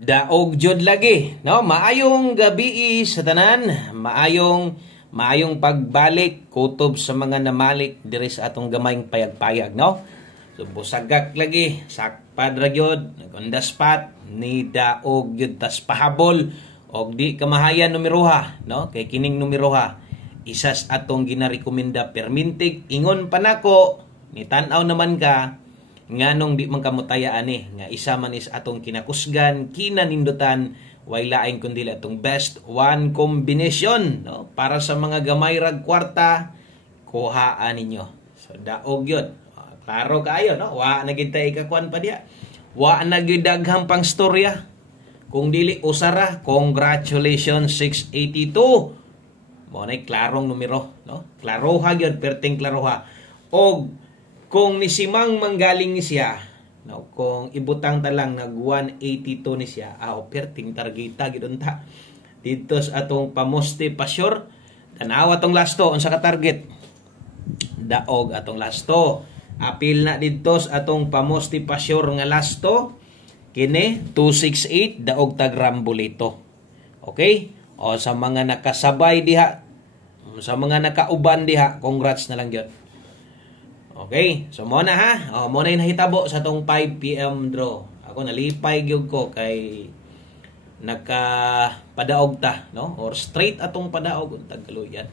Daog jud lagi, no? Maayong gabi sa tanan, maayong pagbalik kutob sa mga namalik diri sa atong gamayng payag-payag, no? So busagak lagi, sakpad ra gyud, nagundaspat ni daog jud tas pahabol og di kamahayan numeroha, no? Kay kining numeroha isas atong ginarekomenda permintig ingon pa nako ni tan-aw naman ka nganong di man kamutaya ani nga isa man is atong kinakusgan kinanindutan way lain kundi atong best one combination, no? Para sa mga gamay rag kwarta kuhaan ninyo. So daog yun, klaro kayo, no? Wa na gid tay ikakuan pa diha, wa na gid daghang pang storya, kung dili usara congratulations 682 mo na klarong numero, no? Klaroha gyud, perting klaroha. Og kung nisimang manggaling ni siya, no, kung ibutang ta lang nag 182 ni siya, perting targeta gid unta dito sa atong pamoste pasyor. Tanawa tong lasto unsa ka target, daog atong lasto. Apil na dito sa atong pamoste pasyor nga lasto kini 268 daog tag rambolito. Okay, o sa mga nakasabay diha, sa mga nakauban diha, congrats na lang gyud. Okay, so mo na ha. Mo na yung nahitabo sa tong 5 PM draw. Ako nalipay gyud ko kay nagka-padaog ta, no? Or straight atong padaog untag kaluyan.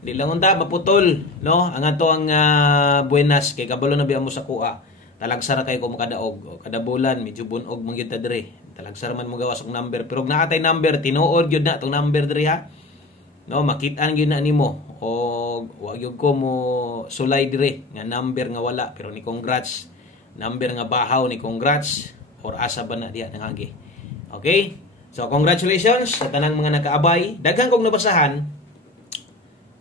Di lang unta maputol, no? Ang ato ang buenas kay kabalo na biya mo sa kuha. Talagsara kay ko makadaog. Kada bulan medyo bunog man gyud ta diri. Talagsara man mo gawas og number, pero naatay number tinuod gyud na tong number diri ha. No, makit-an gyud na nimo o wa gyud ko mo sulay dire nga number nga wala pero ni congrats, number nga bahaw ni congrats or asa ba na diha nangagi. Okay, so congratulations sa tanang mga nakaabay. Daghang kog nabasahan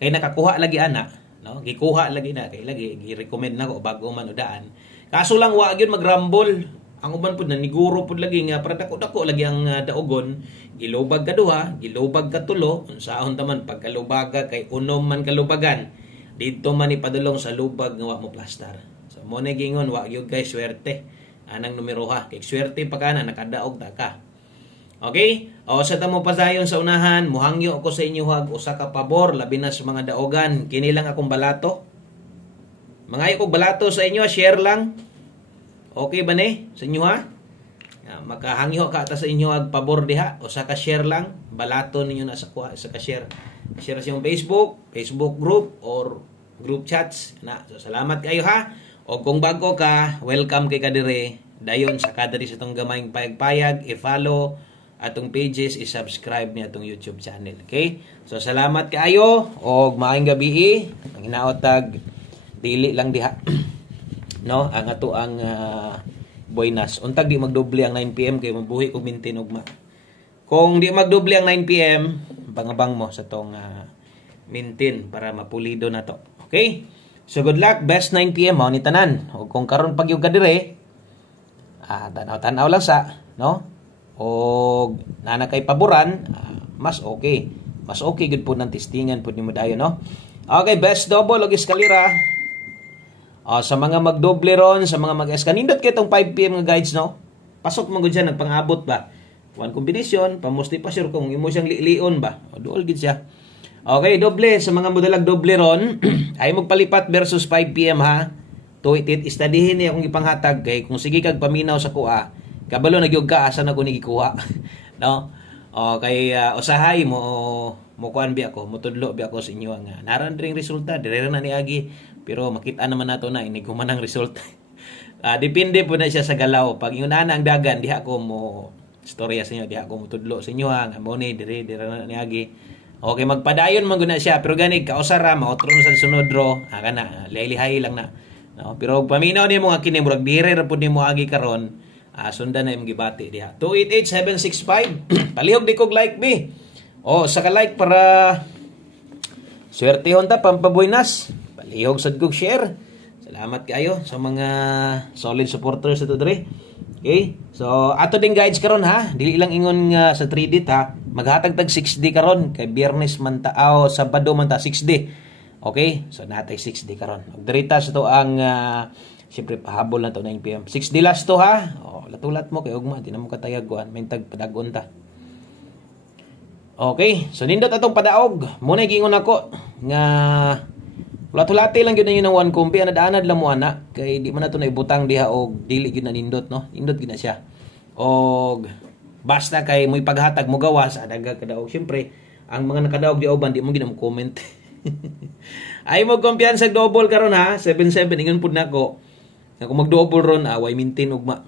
kay nakakuha lagi ana, no? Gikuha lagi na kay lagi gi-recommend nako bago man udaan. Kaso lang wa gyud magrambol. Ang uban pud na niguro pud lagi nga para dako-dako lagi ang daogon. Gilubag ka duha, gilubag ka tulo, unsaon taman pagkalubaga kay unom man kalubagan. Dito man ipadulong sa lubag nga wa mo plastar. So mo na gingon wa gyud kay swerte. Anang numero ha, kay swerte pa kana nakadaog ta ka. Okay? O sa tamo pasayon sa unahan, muhangyo ako sa inyo hag usa ka pabor labi na sa mga daogan. Kini lang akong balato. Mangayo kog balato sa inyo, share lang. Okay ba ni sa inyo ha? Makahangyo ka ta sa inyo ag pabor diha o sa ka-share lang, balato ninyo na sa kuha sa ka-share. Share sa yung Facebook group or group chats na. So salamat kayo ha. O kung bago ka, welcome kay kadire. Dayon sa kadiri sa tong gamayng payag-payag, i-follow atong pages, i-subscribe ni atong YouTube channel. Okay? So salamat kayo og maayong gabi. Ang hinaotag dili lang diha. No, ang ato ang buenas. Untag di magdoble ang 9 PM kay mabuhi og maintain ugma. Kung di magdoble ang 9 PM, bangabang mo sa tong maintain para mapulido na to. Okay? So good luck, best 9 PM mao ni tanan. O kung karon pag yung kadire, tanaw-tanaw lang sa, no? O nana kay paboran, mas okay. Mas okay gud po ng testingan pud nimo dayon, no? Okay, best double og eskalera. Sa mga magdoble ron, sa mga mag-eska, nindot kayo itong 5 PM nga guides, no? Pasok mo siya, nagpangabot ba? One combination, pamusti pa sure kung imo siyang lion ba? O duol gid siya. Okay, doble. Sa mga modalag doble ron, ay magpalipat versus 5 PM ha. Tuitit, istadihin niya kung ipanghatag. Kay kung sige kag paminaw sa kuha, kabalo nagyog ka, asa na ko nigikuha. No? Kay usahay mo kuan bi ako, mutudlo bi ako sa inyo nga naran ring resulta, dire na niagi. Pero makita naman nato na ini kumanang result. Depende po na siya sa galaw. Pag yung ana ang dagan, diha ko mo storya sa inyo, diha ko mo tudlo sa inyo ha. Nga mo ni, dire na niagi. Okay, magpadayon man guna siya. Pero ganig, kausara, maotro na sa sunod draw. Kana, lihay lang na. No? Pero paminaw ni mo nga kini, murag dire ra po ni mo agi karon. Sundan na yung gibati diha. 288765. Palihog di kog like me. Sa ka-like para swertehon ta, pampabuinas. Palihog sad kog share. Salamat kayo sa mga solid supporters ito diri. Okay? So ato ding guides karon ha. Dili lang ingon nga sa 3D ha. Maghatag tag 6D karon kay Biyernes man ta Sabado man ta 6D. Okay? So natay 6D karon. Og diri ta sa to ang Siyempre pahabol na to 9 PM. 6 dilas to ha. Latulat mo kay ugma, di na mo katayaguan, may tag padagon ta. Okay, so nindot atong padaog. Muna giingon ako nga ulat-ulati lang gyud na yun ng 1 kumpi ana daanad lang mo ana kay di man nato na ibutang diha og dili gyud na nindot no. Nindot gyud na siya. Og basta kay mo'y paghatag mo gawas adaga kadaog. Siyempre, ang mga nakadaog di uban di mo ginam comment. Ay mo kumpiyansa double karon ha. 77 ingon pud nako. Kung mag-double ron way maintain ugma.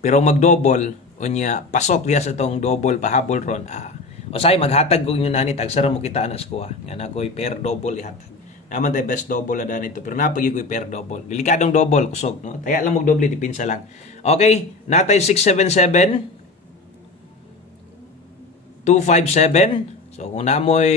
Pero mag-double unya pasok diya sa tong double pahabol ron Usay maghatag ko inyo nani tagsara mo kita anas ko nga nakoy pair double ihatag. Naman tay best double na danito pero napagi ko pair double. Delikadong double kusog no. Taya lang mag double dipinsa lang. Okay, natay 677 257. So kung namoy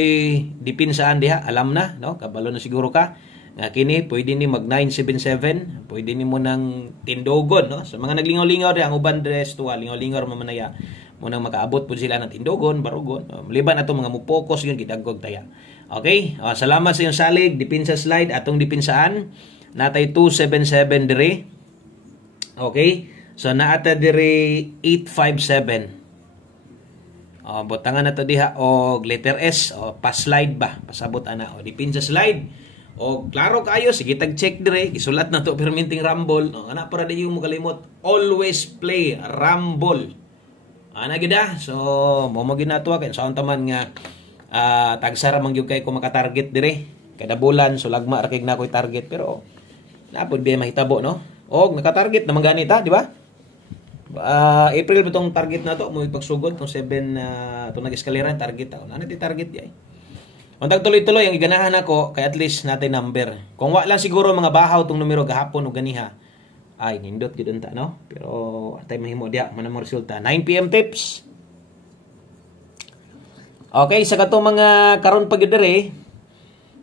dipinsaan diha alam na no, kabalo na siguro ka. Nga kini pwede ni mag 977, pwede ni mo nang tindogon no. Sa mga naglingaw-lingaw ang uban dress to lingaw-lingaw mamanaya mo nang makaabot pud sila ng tindogon, barugon. Maliban ato mga mo focus yun gidagog taya. Okay? Salamat sa iyong salig, dipinsa slide atong dipinsaan. Natay 277 dire. Okay? So naata dire 857. Butangan na to diha og letter S pa slide ba pasabot ana dipinsa slide. Klaro kayo, sige tag-check dire, isulat na to perminting rumble. Ana para di yung magalimot, always play rumble. Ana gida, so mo ginatwa kay sa taman nga tagsara man gyud kay ko maka-target dire. Kada bulan so lagma ra kay na koy target pero napod biya mahitabo no. Og naka-target naman ganita, di ba? April bitong target na to mo ipagsugod tong 7 tong nag-eskalera target ako. Ano ti target di ay? Untag tuloy-tuloy ang iganahan ako kay at least natin number. Kung wa lang siguro mga bahaw tong numero gahapon o ganiha. Ay nindot gyud unta no. Pero atay mahimo dia man ang resulta. 9 PM tips. Okay, sa katong mga karon pa gyud dire.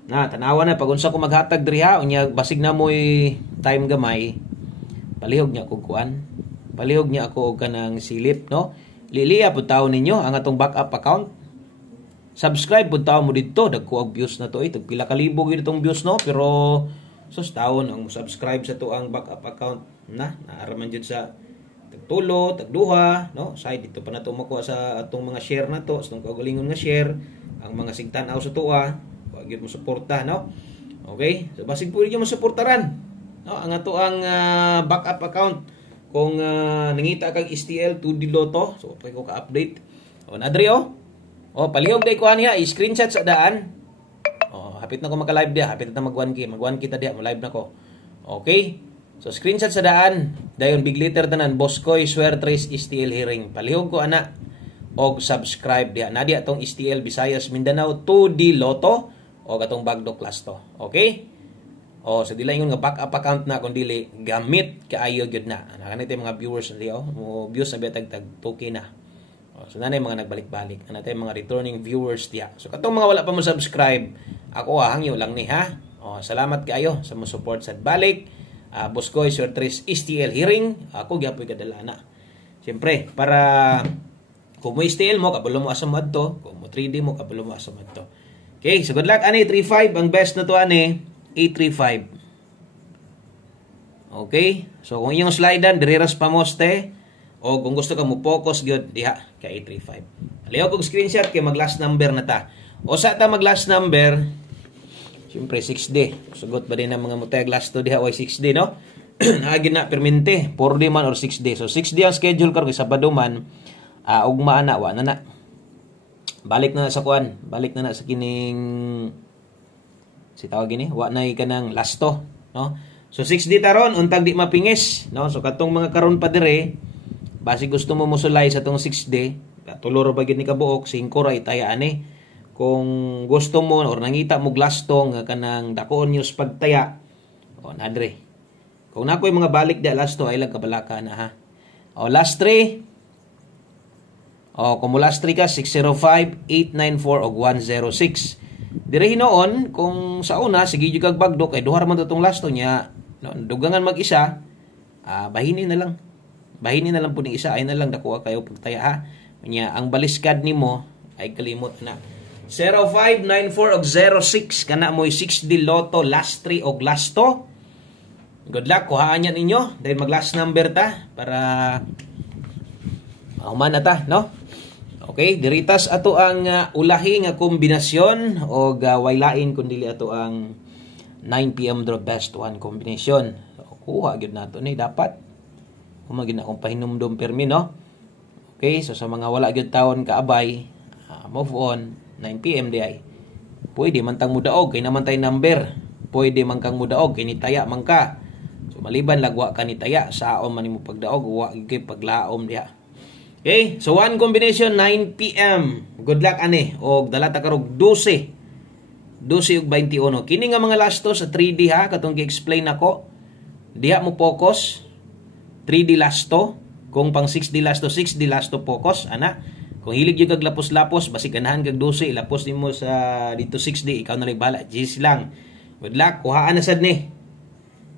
Tanawa na pag unsa ko maghatag diri ha, unya basig na moy time gamay. Palihog niya ko kuan. Palihog niya ako og kanang silip no. Liliya pud tawo ninyo ang atong backup account. Subscribe pud tawo mo didto, dagko og views na to tag pila ka libo gyud itong views no, pero sus taon ang subscribe sa to ang backup account naaraman jud sa tagtulo, tagduha no. Side dito pa na to makuha sa atong mga share na to, sa kaugalingon nga share, ang mga sigtan-aw sa tuwa, wa gyud mo suporta no. Okay? So basig pud gyud mo suportaran no ang ato ang backup account. Kung nangita kag STL 2D Lotto, so pay ko ka-update. Nadri palihog day ko aniya, i-screenshot sa daan. Hapit na ko maka-live dia, hapit na mag 1K, mag 1K ta dia, mo-live na ko. Okay? So screenshot sa daan, dayon big letter tanan, Boskoy Swertres STL hearing. Palihog ko ana og subscribe dia. Na dia tong STL Visayas Mindanao 2D Lotto og atong Bagdo class to. Okay? So dili ingon nga backup account na kun dili gamit kaayo gyud na. Kanite mga viewers ndi mo views na betag tag 2K na. So nanay mga nagbalik-balik, nanay mga returning viewers diya. So katong mga wala pa mo subscribe, ako hangyo lang ni ha. Salamat kaayo sa mo support sa balik. Boskoy Swertres STL hearing, ako gyapoy kadala na. Siyempre, para kung mo STL mo kabalo mo asam adto, kung mo 3D mo kabalo mo asam adto. Okay, so good luck ani 35 ang best na to ani 835. Okay? So kung inyong slidean direras pa moste o kung gusto ka mo focus gyud diha kay 835. Aliyo kog screenshot kay mag last number na ta. O sa ta mag last number, siyempre 6D. Sugot ba din ang mga mutay last to diha way 6D no? Agi na permente 4D man or 6D. So 6D ang schedule karon kay Sabado man ugma na wa na. Balik na sa kuan, balik na sa kining si tawag gini, wa na kanang last to, no? So 6D taron untag di mapingis, no? So katong mga karon pa dire, basi gusto mo musulay sa tong 6D, tulor ba gid ni kabuok 5 ra itaya ani. Kung gusto mo or nangita mo lastong nga kanang dakoon news pagtaya, nadre. Kung nakoy mga balik da last to ay lang kabalaka na ha. Last 3. Kung mo last 3 ka 605, 894 og 106. Dire hinoon kung sa una sige jud kag bagdo kay duha man tong last niya no, dugangan mag-isa bahini na lang. Bahini na lang po ni isa ay na lang dako kayo pagtaya ha. Nya ang baliskad nimo ay kalimot na. 0594 og 06 kana moy 6D Lotto last 3 og last 2. Good luck, kuhaan yan ninyo. Dahil mag last number ta para human na ta, no? Okay, diritas ato ang ulahi nga kombinasyon o waylain kun dili ato ang 9 PM draw best one combination. So, kuha gyud nato ni dapat. Kumagin akong pahinumdum permi, no? Okay, so sa mga wala gyud taon kaabay, move on 9 PM di ay. Pwede man tang mudaog kay naman tay number. Pwede man kang mudaog kay nitaya man ka. So maliban lagwa ka nitaya, saon man nimo pagdaog, wa gyud paglaom diha. Okay, so one combination 9 PM. Good luck ani og dala ta karog 12 ug 21. Kini nga mga lasto sa 3D ha, katong gi-explain nako. Diha mo focus 3D lasto, kung pang 6D lasto 6D lasto focus ana. Kung hilig yung kag lapos-lapos, basig ganahan kag 12, ilapos nimo sa dito 6D, ikaw na lang bala, G's lang. Good luck, kuhaan na sad ni.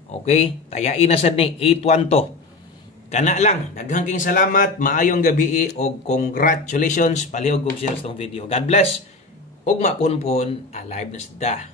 Okay, tayain na sad ni 812. Kana lang, daghang king salamat, maayong gabi og congratulations, palihog og share sa tong video. God bless. Ug mapunpon, alive na sada.